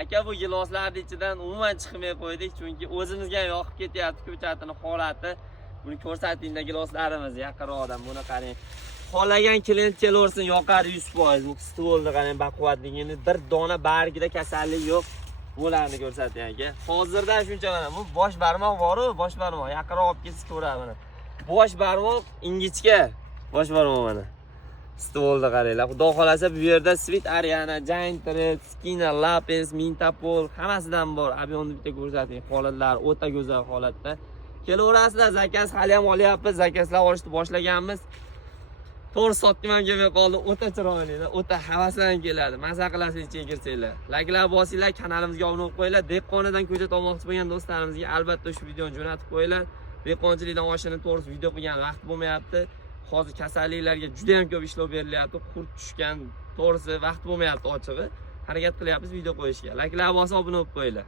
aka bu giloslarning ichidan umuman chiqmay qo'ydik, chunki o'zimizga ham yoqib ketyapti ko'chatning holati. Buni ko'rsatingda giloslarimiz yaqinroqdan buni qarang. Xohlagan klient kelaversin, yoqar 100%. Bu stolni qarang, baquvvatligini, bir dona bargida kasallik yo'q. Bularni ko'rsating aka. Hozirda shuncha mana bu bosh barmoq bor-ku, bosh barmoq yaqinroq olib kelsiz ko'radi mana. Bosh barmoq ingichka. Bosh barmoq mana. Stolni qaranglar. Xudo xolasa bu yerda Sweet Ariana, Giant Red, Skinner, Lapis, Mintapol hammasidan bor. Abionni bitta ko'rsating. Holatlar o'ta go'zal holatda. Kelaverasizlar, zakaz hali ham olyapmiz. Zakazlar olishni boshlaganmiz. To'g'ri sotdim ham kelmay qoldi. O'ta chiroyli, o'ta havasdan keladi. Maza qilasiz ichiga kirsanglar. Likelar bosinglar, kanalimizga obuna bo'lib qo'yinglar. Dehqonadan ko'chat olmoqchi bo'lgan do'stlarimizga albatta shu videoni jo'natib qo'yinglar. Dehqonchilikdan oshini to'g'risi video qilgan vaqt bo'lmayapti. Hozir kasalliklarga juda ham ko'p ishlov berilyapti. Qurt tushgan, to'g'risi vaqt bo'lmayapti ochig'i. Harakat qilyapmiz video qo'yishga. Likelar bosib obuna bo'lib qo'yinglar.